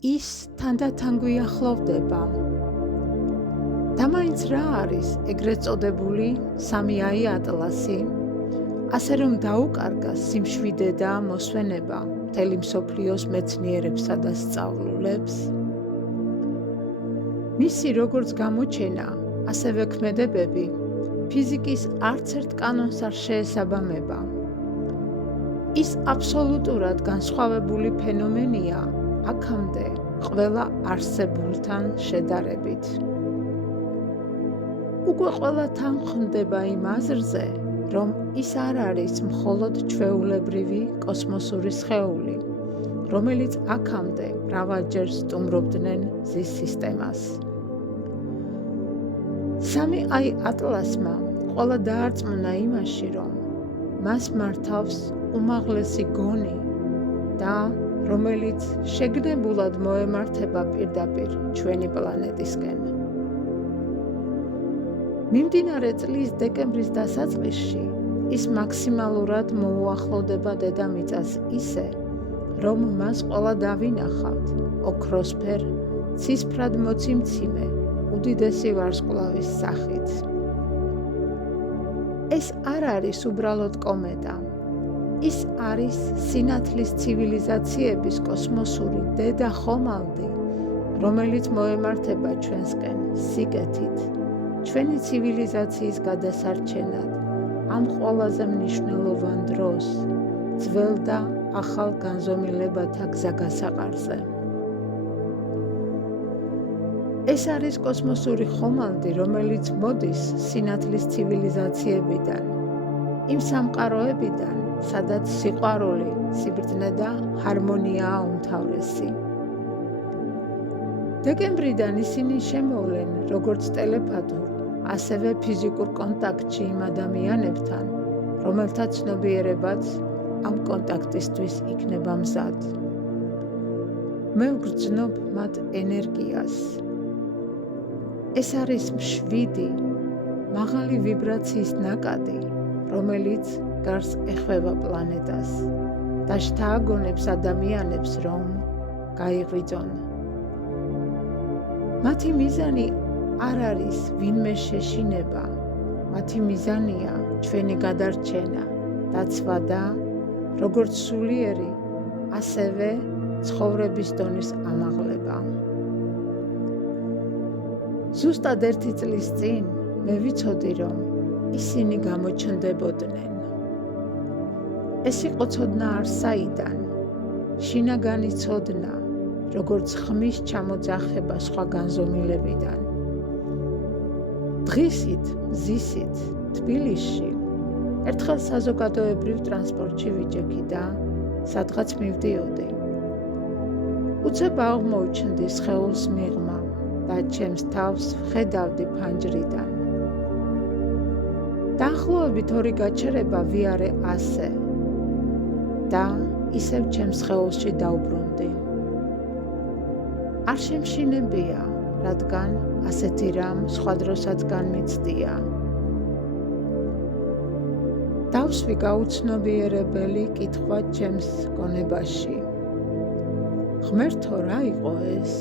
ის თანდათან გვიახლოვდება. და მაინც რა არის ეგრეთ წოდებული 3i ატლასი? ასე რომ დაუკარგა სიმშვიდე და მოსვენება მთელი მსოფლიოს მეცნიერებსა და სწავლულებს. მისი როგორც გამოჩენა, ასევე ქმედებები ფიზიკის არც ერთ კანონს არ შეესაბამება. ის აბსოლუტურად განსხვავებული ფენომენია აქამდე ყველა არსებულთან შედარებით. უკვე ყველა თანხმდება იმ აზრზე, რომ ის არ არის მხოლოდ ჩვეულებრივი კოსმოსური სხეული, რომელიც აქამდე მრავალჯერ სტუმრობდნენ მზის სისტემას. 3i ატლასმა ყველა დაარწმუნა იმაში, რომ მას მართავს უმაღლესი გონი და რომელიც შეგნებულად მოემართება პირდაპირ ჩვენი პლანეტისკენ. მიმდინარე წლის დეკემბრის დასაწყისში ის მაქსიმალურად მოუახლოვდება დედამიწას ისე, რომ მას ყველა დავინახავთ ოქროსფერ, ცისფრად მოციმციმე, უდიდესი ვარსკვლავის სახით. ეს არ არის უბრალოდ კომეტა. ის არის სინათლის ცივილიზაციების კოსმოსური დედა ხომალდი, რომელიც მოემართება ჩვენსკენ სიკეთით, ჩვენი ცივილიზაციის გადასარჩენად, ამ ყველაზე მნიშვნელოვან დროს, ძველ და ახალ განზომილებათა გზაგასაყარზე. ეს არის კოსმოსური ხომალდი, რომელიც მოდის სინათლის ცივილიზაციებიდან, იმ სამყაროებიდან, სადაც სიყვარული, სიბრძნე და ჰარმონიაა უმთავრესი. დეკემბრიდან ისინი შემოვლენ როგორც ტელეპათურ, ასევე ფიზიკურ კონტაქტში იმ ადამიანებთან, რომელთა ცნობიერებაც ამ კონტაქტისთვის იქნება მზად. მე ვგრძნობ მათ ენერგიას. ეს არის მშვიდი, მაღალი ვიბრაციის ნაკადი, რომელიც გარს ეხება პლანეტას და შთააგონებს ადამიანებს, რომ გაიღვიძონ. მათი მიზანი არ არის ვინმე შეშინება, მათი მიზანია ჩვენი გადარჩენა, დაცვა და როგორც სულიერი, ასევე ცხოვრების დონის ამაღლება. ზუსტად 1 წლის წინ მე ვიცოდი, რომ ისინი გამოჩნდებოდნენ. ეს იყო ცოდნა არსაიდან, შინაგანი ცოდნა, როგორც ხმის ჩამოძახება სხვა განზომილებიდან. დღისით, მზისით, თბილისში, ერთხელ საზოგადოებრივ ტრანსპორტში ვიჯექი და სადღაც მივდიოდი. უცებ აღმოუჩნდი სხეულს მიღმა და ჩემს თავს ვხედავდი ფანჯრიდან. დაახლოებით 2 გაჩერება ვიარე ასე და ისევ ჩემს სხეულში დავბრუნდი. არ შემშინებია, რადგან ასეთი რამ სხვა დროსაც განმიცდია. დავსვი გაუცნობიერებელი კითხვა ჩემს გონებაში. ღმერთო, რა იყო ეს?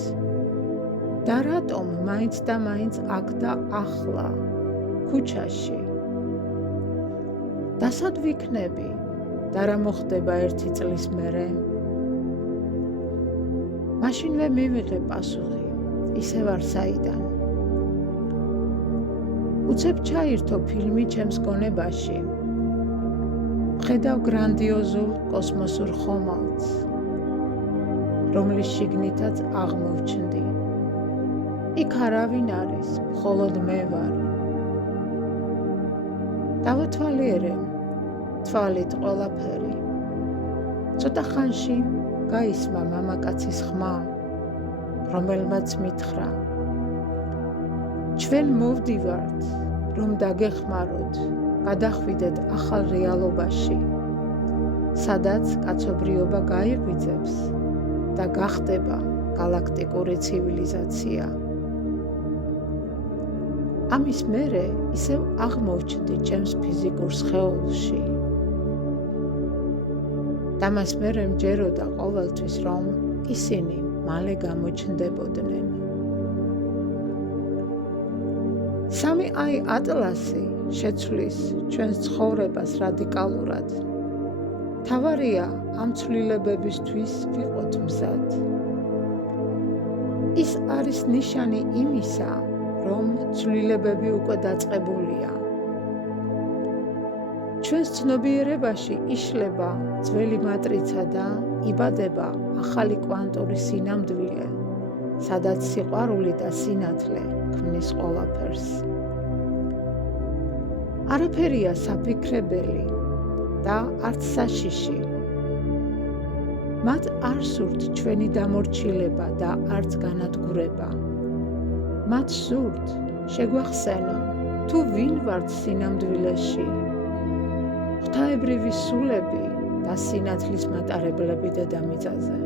და რატომ მაინც და მაინც აქ და ახლა, ქუჩაში? და სად ვიქნები და რა მოხდება 1 წლის მერე? მაშინვე მივიღე პასუხი, ისევ არსაიდან. უცებ ჩაირთო ფილმი ჩემს გონებაში. ვხედავ გრანდიოზულ კოსმოსურ ხომალდს, რომლის შიგნითაც აღმოვჩნდი. იქ არავინ არის, მხოლოდ მე ვარ. დავათვალიერე, თვალით ყველაფერი. ცოტა ხანში გაისმა მამაკაცის ხმა, რომელმაც მითხრა: ჩვენ მოვდივართ, რომ დაგეხმაროთ, გადახვიდეთ ახალ რეალობაში, სადაც კაცობრიობა გაიღვიძებს და გახდება galaktikuri ცივილიზაცია. ამის მერე ისევ აღმოვჩნდი ჩემს ფიზიკურ სხეულში. და მას მერე მჯეროდა ყოველთვის, რომ ისინი მალე გამოჩნდებოდნენ. სამი აი ატლასი შეცვლის ჩვენს ცხოვრებას რადიკალურად. თავარია ამ ცვლილებებისთვის ვიყოთ მზად. ის არის ნიშანი იმისა, რომ ცვლილებები უკვე დაწყებულია. ჩვენს ცნობიერებაში იშლება ძველი მატრიცა და იბადება ახალი კვანტური სინამდვილე, სადაც სიყვარული და სინათლე ქმნის ყველაფერს. არაფერია საფიქრებელი და არც საშიში. მათ არ სურთ ჩვენი დამორჩილება და არც განადგურება. მათ სურთ შეგვახსენო, თუ ვინ ვართ სინამდვილეში. ღვთაებრივი სულები და სინათლის მატარებლები დედამიწაზე.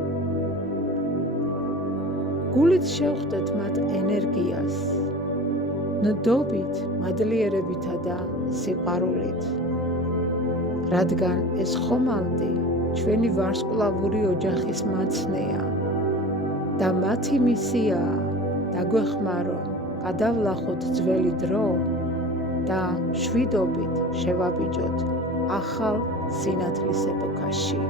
გულით შევხვდეთ მათ ენერგიას, ნდობით, მადლიერებითა და სიყვარულით. რადგან ეს ხომალდი ჩვენი ვარსკვლავური ოჯახის მაცნეა და მათი მისიაა დაგვეხმარონ გადავლახოთ ძველი დრო და მშვიდობით შევაბიჯოთ ახალ სინათლის ეპოქაში.